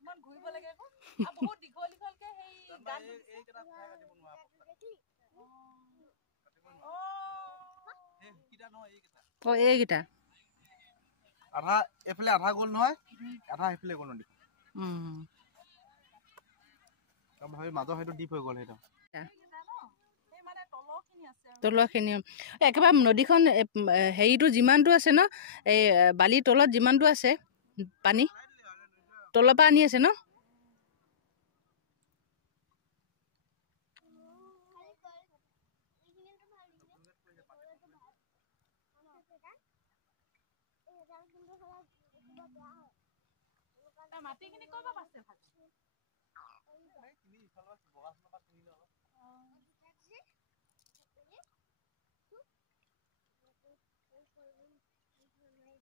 ইমান ঘূৰিব লাগে আকৌ আৰু বহুত দীঘল দীঘলকে সেই গান এইকেইটা ঠাই কাটিব নোৱাৰা এইকেইটা আধা এফালে আধা গ'ল নহয় আধা সেইফালে গ'ল নদী ভাবি মাজৰ সেইটো ডিপ হৈ গ'ল সেইটো তলৰখিনি একেবাৰে নদীখন হেৰিটো যিমানটো আছে ন এই বালিৰ তলত যিমানটো আছে পানী তলৰ পৰা আনি আছে ন মাটিখিনি ক'ৰ পৰা পাইছে ভাল